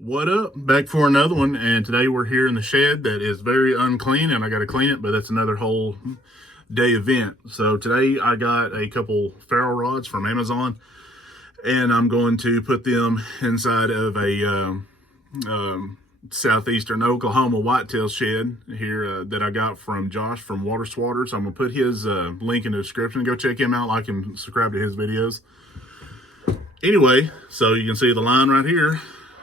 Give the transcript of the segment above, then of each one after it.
What up? Back for another one, and today we're here in the shed that is very unclean, and I got to clean it, but that's another whole day event. So today I got a couple ferro rods from Amazon, and I'm going to put them inside of a southeastern Oklahoma whitetail shed here that I got from Josh from Water Swatter. So I'm going to put his link in the description. Go check him out, like him, subscribe to his videos. Anyway, so you can see the line right here.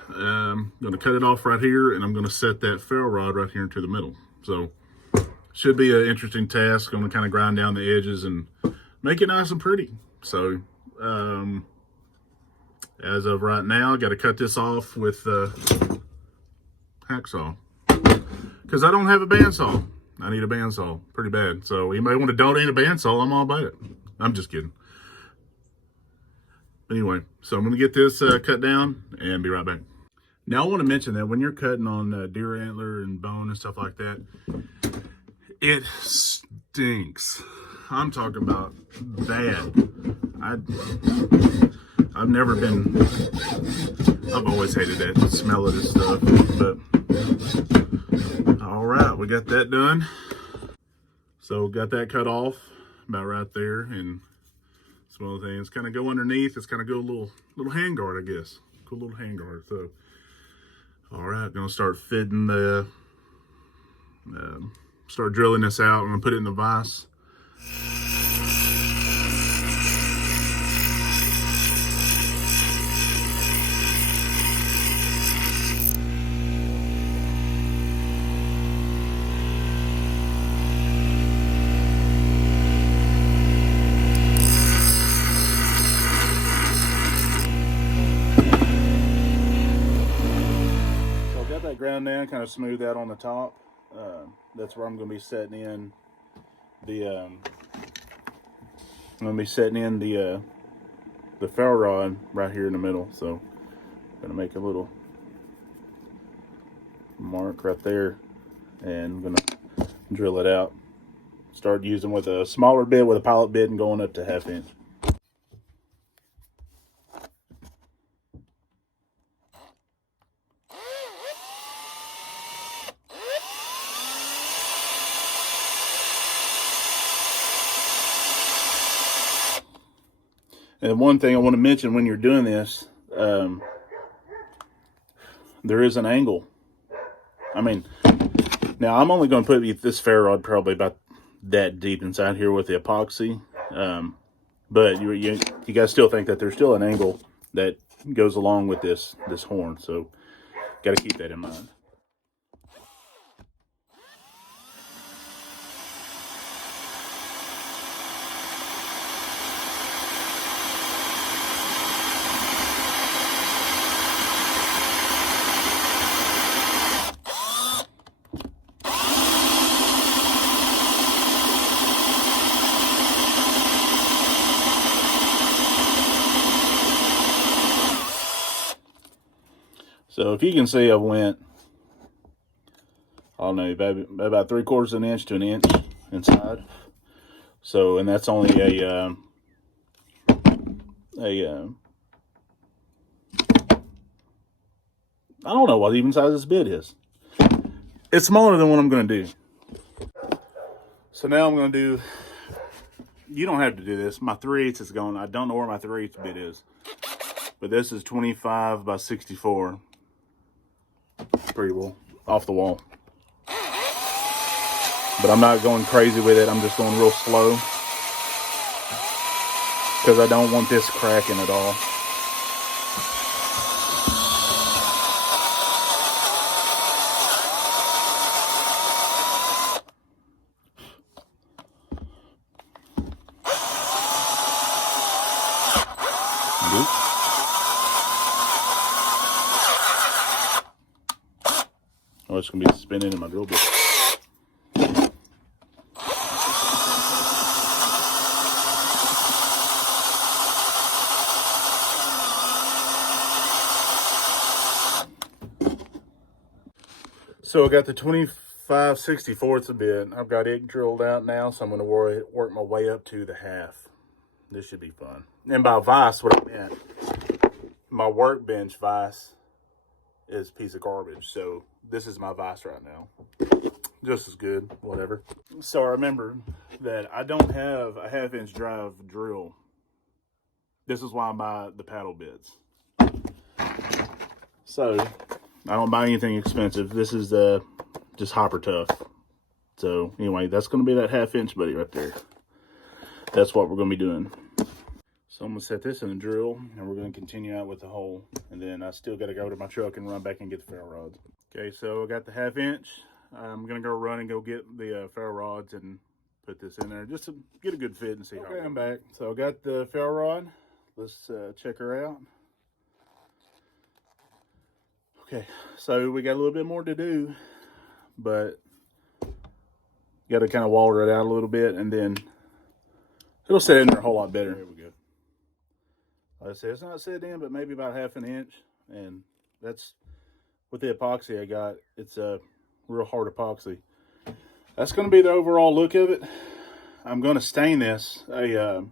I'm going to cut it off right here, and I'm going to set that ferro rod right here into the middle. So should be an interesting task. I'm going to kind of grind down the edges and make it nice and pretty. So as of right now, I got to cut this off with hacksaw because I don't have a bandsaw. I need a bandsaw pretty bad. So anybody want to donate a bandsaw, I'm all about it. I'm just kidding. Anyway, so I'm going to get this cut down and be right back. Now, I want to mention that when you're cutting on deer antler and bone and stuff like that, it stinks. I'm talking about bad. I've never been, I've always hated that smell of this stuff. But, all right, we got that done. So, got that cut off about right there. And some other things kind of go underneath. It's kind of go a little hand guard, I guess. Cool little hand guard. So, all right, gonna start fitting the, start drilling this out. I'm gonna put it in the vise. Ground down, kind of smooth out on the top. That's where I'm going to be setting in the the ferro rod right here in the middle. So I'm going to make a little mark right there, and I'm going to drill it out. Start using with a smaller bit with a pilot bit and going up to 1/2 inch. And one thing I want to mention when you're doing this, there is an angle. I mean, now I'm only going to put this ferro rod probably about that deep inside here with the epoxy. But you guys still think that there's still an angle that goes along with this horn. So got to keep that in mind. So if you can see, I went, I don't know, about 3/4 of an inch to an inch inside. So, and that's only I don't know what even size this bit is. It's smaller than what I'm going to do. So now I'm going to do, you don't have to do this. My 3/8 is gone. I don't know where my 3/8 bit is. But this is 25 by 64. Pretty well off the wall. But I'm not going crazy with it. I'm just going real slow because I don't want this cracking at all. Oh, it's going to be spinning in my drill bit. So I got the 25/64 bit. I've got it drilled out now, so I'm going to work my way up to the 1/2. This should be fun. And by vise, what I meant, my workbench vise is a piece of garbage. So this is my vise right now. Just as good, whatever. So I remember that I don't have a 1/2-inch drive drill. This is why I buy the paddle bits. So I don't buy anything expensive. This is just hopper tough. So anyway, that's going to be that 1/2-inch buddy right there. That's what we're going to be doing. So I'm going to set this in the drill, and we're going to continue out with the hole. And then I still got to go to my truck and run back and get the ferro rods. Okay, so I got the 1/2-inch. I'm going to go run and go get the ferro rods and put this in there just to get a good fit and see how. Okay, I'm back. So I got the ferro rod. Let's check her out. Okay, so we got a little bit more to do, but got to kind of water it out a little bit, and then it'll set in there a whole lot better. There we go. Like I said, it's not set in, but maybe about 1/2 inch, and that's with the epoxy I got. It's a real hard epoxy. That's going to be the overall look of it. I'm going to stain this. I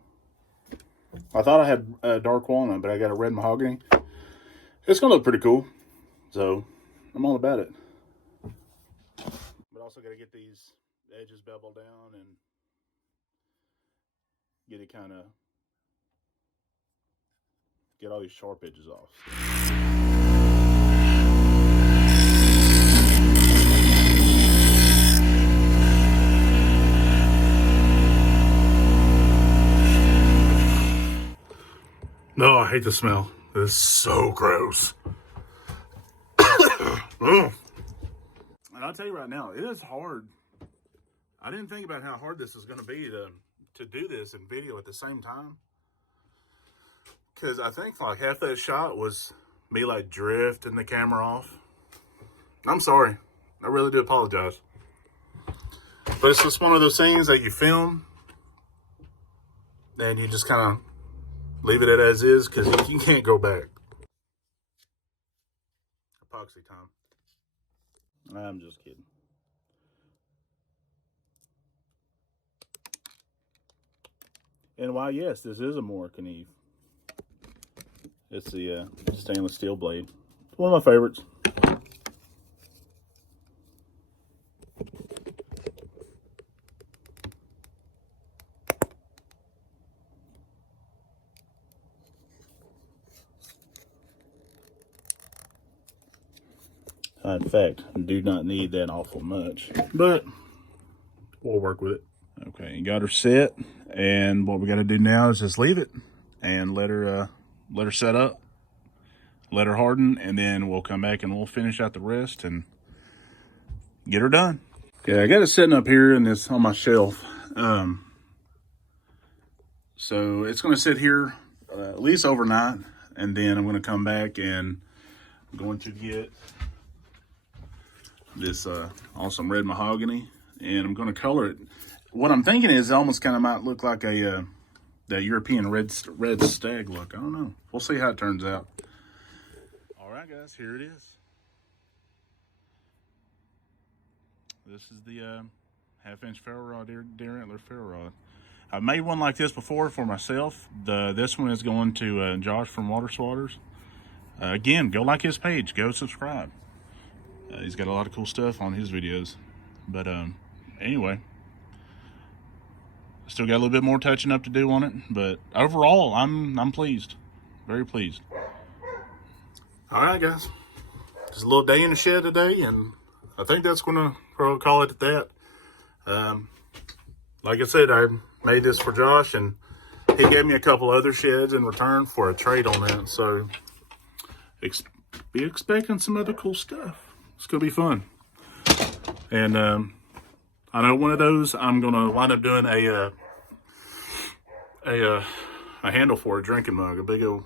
thought I had a dark walnut, but I got a red mahogany. It's going to look pretty cool, so I'm all about it. But also got to get these edges beveled down and get it kind of, get all these sharp edges off. No, I hate the smell. It's so gross. And I'll tell you right now, it is hard. I didn't think about how hard this is going to be to do this in video at the same time. Because I think like half that shot was me like drifting the camera off. I'm sorry. I really do apologize. But it's just one of those things that you film and you just kind of leave it as is because you can't go back. Epoxy time. I'm just kidding. And why, yes, this is a Moroccan Eve. It's the stainless steel blade. It's one of my favorites. In fact, I do not need that awful much, but we'll work with it. Okay, you got her set, and what we got to do now is just leave it and let her set up, let her harden, and then we'll come back and we'll finish out the rest and get her done. Okay, I got it sitting up here in this on my shelf. So it's going to sit here at least overnight, and then I'm going to come back and I'm going to get this awesome red mahogany, and I'm going to color it. What I'm thinking is it almost kind of might look like a that European red stag look. I don't know. We'll see how it turns out. All right, guys, here it is. This is the 1/2-inch ferro rod, deer antler ferro rod. I've made one like this before for myself. This one is going to Josh from Water Swatters. Again, go like his page. Go subscribe. He's got a lot of cool stuff on his videos. But anyway, still got a little bit more touching up to do on it. But overall, I'm pleased. Very pleased. All right, guys. Just a little day in the shed today, and I think that's going to probably call it at that. Like I said, I made this for Josh, and he gave me a couple other sheds in return for a trade on that. So be expecting some other cool stuff. It's going to be fun. And I know one of those I'm going to wind up doing a handle for a drinking mug, a big old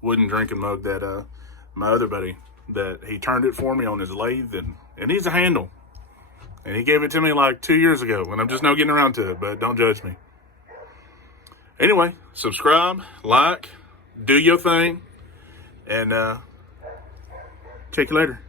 wooden drinking mug that my other buddy, that he turned it for me on his lathe, and it needs a handle. And he gave it to me like 2 years ago, and I'm just now getting around to it, but don't judge me. Anyway, subscribe, like, do your thing, and check you later.